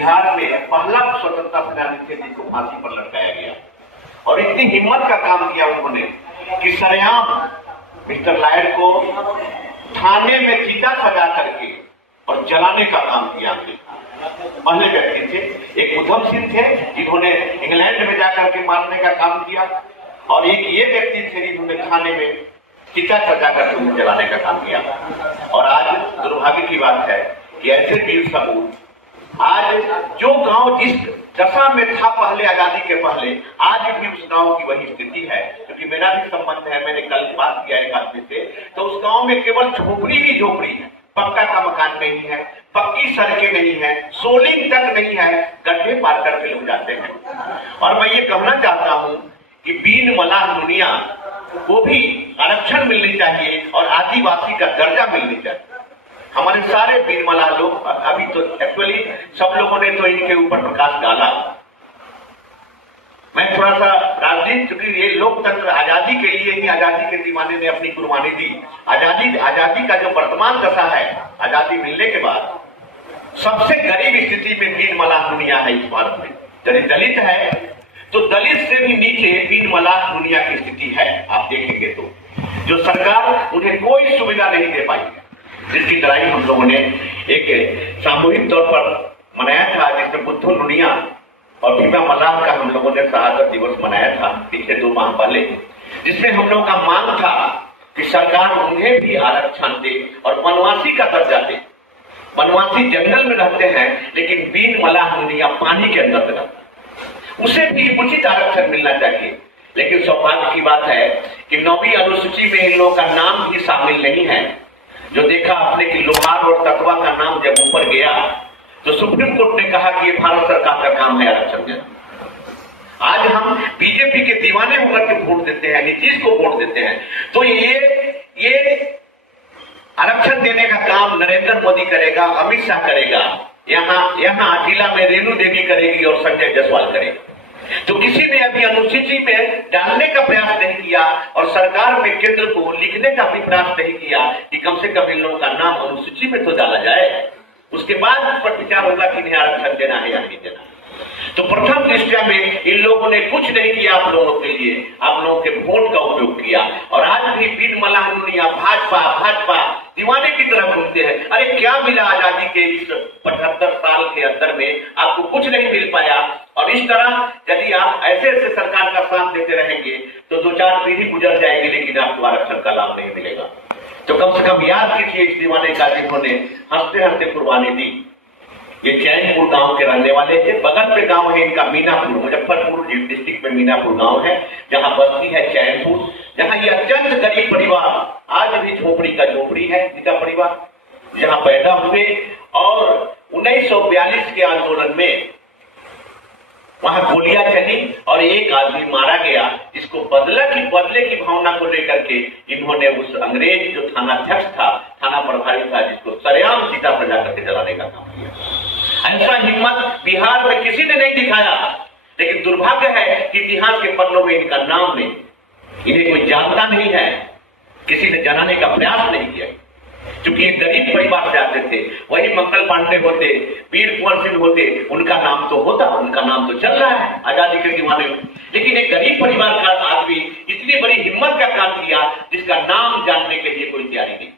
बिहार में पहला स्वतंत्रता सेनानी थे जिनको फांसी पर लटकाया गया। और इतनी हिम्मत का काम किया उन्होंने कि सरेआम मिस्टर लायड को थाने में चीता सजा करके और जलाने का काम किया। पहले व्यक्ति थे, एक उधम सिंह थे जिन्होंने इंग्लैंड में जाकर के मारने का काम किया, और एक ये व्यक्ति थे जिन्होंने थाने में चिता सजा कर उन्हें जलाने का काम किया। और आज दुर्भाग्य की बात है कि ऐसे वीर सपूत आज जो गांव जिस दशा में था पहले आजादी के पहले, आज भी उस गांव की वही स्थिति है। क्योंकि मेरा भी संबंध है, मैंने कल बात किया एक आदमी से, तो उस गांव में केवल झोपड़ी ही झोपड़ी है, पक्का का मकान नहीं है, पक्की सड़कें नहीं है, सोलिंग तक नहीं है, गड्ढे पार करके लोग जाते हैं। और मैं ये कहना चाहता हूं कि बीन मलाह दुनिया को भी आरक्षण मिलनी चाहिए और आदिवासी का दर्जा मिलनी चाहिए। हमारे सारे बीन मलाह लोग, अभी तो एक्चुअली सब लोगों ने तो इनके ऊपर प्रकाश डाला। मैं थोड़ा सा राजनीति, क्योंकि ये लोकतंत्र आजादी के लिए ही आजादी के दीवाने ने अपनी कुर्बानी दी। आजादी का जो वर्तमान दशा है, आजादी मिलने के बाद सबसे गरीब स्थिति में बीन मलाह दुनिया है इस भारत में। यदि दलित है तो दलित से भी नीचे बीन मलाह दुनिया की स्थिति है। आप देखेंगे तो जो सरकार उन्हें कोई सुविधा नहीं दे पाई, जिसकी लड़ाई हम लोगों ने एक सामूहिक तौर पर मनाया था, जिसमें बुद्धू दुनिया और भीमा मलाह का हम लोगों ने शहादत दिवस मनाया था पिछले 2 माह पहले, जिसमें हम लोगों का मांग था कि सरकार उन्हें भी आरक्षण दे और वनवासी का दर्जा दे। वनवासी जंगल में रहते हैं, लेकिन बीन मलाह दुनिया पानी के अंदर रहता है, उसे भी उचित आरक्षण मिलना चाहिए। लेकिन सौभाग्य की बात है कि 9वीं अनुसूची में इन लोगों का नाम भी शामिल नहीं है। जो देखा आपने कि लोहार और तकवा का नाम जब ऊपर गया तो सुप्रीम कोर्ट ने कहा कि ये भारत सरकार का काम है आरक्षण देना। आज हम बीजेपी के दीवाने होकर के वोट देते हैं, नीतीश को वोट देते हैं, तो ये आरक्षण देने का काम नरेंद्र मोदी करेगा, अमित शाह करेगा, यहाँ जिला में रेणु देवी करेगी और संजय जायसवाल करेगा। तो किसी ने अभी अनुसूची में डालने का प्रयास नहीं किया और सरकार में केंद्र को लिखने का भी प्रयास नहीं किया कि कम से कम इन लोगों का नाम अनुसूची में तो डाला जाए। उसके बाद उस पर विचार होगा कि इन्हें आरक्षण देना है या नहीं देना। तो प्रथम दृष्टया में इन लोगों ने कुछ नहीं किया आप लोगों के लिए, आप लोगों के वोट का उपयोग किया। और आज भी बीन मलाह दुनिया भाजपा दीवाने की तरह घूमते हैं। अरे क्या मिला आजादी के इस 75 साल के अंदर में? आपको कुछ नहीं मिल पाया। और इस तरह यदि आप ऐसे सरकार का साथ देते रहेंगे तो 2-4 पीढ़ी गुजर जाएगी, लेकिन आपको आरक्षण का लाभ नहीं मिलेगा। तो कम से कम याद कीजिए इस दीवाने का जिन्होंने हंसते हंसते कुर्बानी दी। ये चैनपुर गांव के रहने वाले थे। बगल पे गांव है इनका मीनापुर, मुजफ्फरपुर डिस्ट्रिक्ट में मीनापुर गांव है, जहां बस्ती है चैनपुर, जहां ये अत्यंत गरीब परिवार, आज भी झोपड़ी का झोपड़ी है इनका परिवार, जहां पैदा हुए। और 1942 के आंदोलन में वहां गोलियां चली और एक आदमी मारा गया, जिसको बदले की भावना को लेकर के इन्होंने उस अंग्रेज जो थानाध्यक्ष था, थाना प्रभारी था, जिसको सरेआम सीता सजा करके जलाने का काम किया। ऐसा हिम्मत बिहार में किसी ने नहीं दिखाया। लेकिन दुर्भाग्य है कि इतिहास के पन्नों में इनका नाम नहीं, इन्हें कोई जानता नहीं है, किसी ने जनाने का प्रयास नहीं किया। क्योंकि एक गरीब परिवार से आते थे, वही मंगल पांडे होते, वीर कुंवर सिंह होते, उनका नाम तो होता, उनका नाम तो चल रहा है आजादी के दीवाने में। लेकिन एक गरीब परिवार का आदमी इतनी बड़ी हिम्मत का काम किया जिसका नाम जानने के लिए कोई तैयारी नहीं,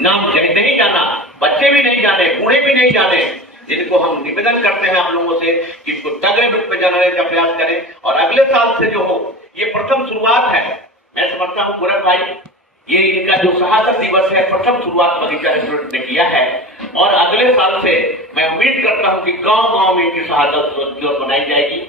नाम नहीं जाना, बच्चे भी नहीं जाने, बूढ़े भी नहीं जाने। जिनको हम निवेदन करते हैं आप लोगों से कि इसको तगड़े रूप में जानने का प्रयास करें। और अगले साल से जो हो, ये प्रथम शुरुआत है। मैं समझता हूँ गोरख भाई, ये इनका जो शहादत दिवस है, प्रथम शुरुआत बगीचा रेस्टोरेंट ने किया है। और अगले साल से मैं उम्मीद करता हूँ कि गांव गांव में इनकी शहादत दिवस मनाई जाएगी।